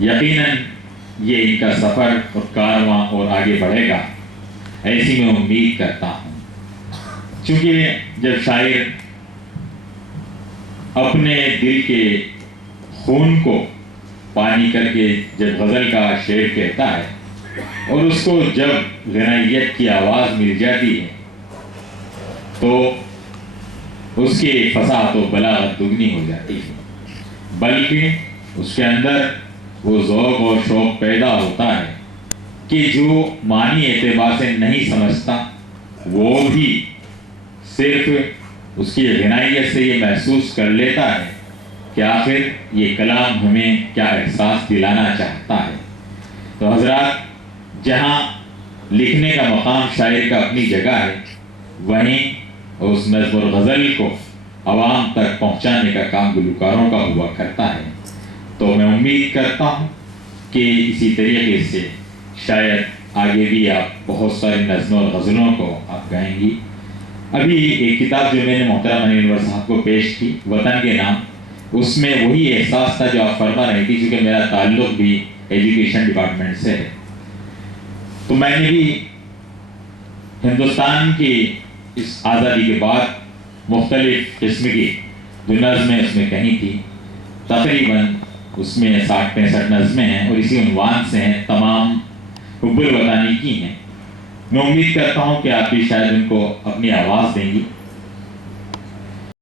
یقیناً یہ ان کا سفر اور کارواں اور آگے بڑھے گا، ایسی میں امید کرتا ہوں۔ چونکہ جب شاعر اپنے دل کے خون کو پانی کر کے جب غزل کا شعر کہتا ہے اور اس کو جب غنائیت کی آواز مل جاتی ہے تو اس کی فصاحت و بلاغت دگنی ہو جاتی ہے، بلکہ اس کے اندر وہ ذوق اور شوق پیدا ہوتا ہے کہ جو معنی اعتبار سے نہیں سمجھتا وہ بھی صرف اس کی غنائیت سے یہ محسوس کر لیتا ہے کہ آخر یہ کلام ہمیں کیا احساس دلانا چاہتا ہے۔ تو حضرات، جہاں لکھنے کا مقام شاعر کا اپنی جگہ ہے، وہیں اس نظم و غزل کو عوام تک پہنچانے کا کام گلوکاروں کا ہوا کرتا ہے۔ تو میں امید کرتا ہوں کہ اسی طریقے سے شاید آگے بھی آپ بہت ساری نظموں اور غزلوں کو آپ گائیں گی۔ ابھی ایک کتاب جو میں نے محترم انور صاحب کو پیش کی، وطن کے نام، اس میں وہی احساس تھا جو آپ فرما رہی تھی، کیونکہ میرا تعلق بھی ایجوکیشن ڈپارٹمنٹ سے ہے۔ تو میں نے بھی ہندوستان کی اس آزادی کے بعد مختلف قسم کی جو نظمیں اس میں کہیں تھی، تقریباً اس میں 60-65 نظمیں ہیں اور اسی عنوان سے ہیں، تمام حب الوطنی کی ہیں۔ میں امید کرتا ہوں کہ آپ بھی شاید ان کو اپنی آواز دیں گی۔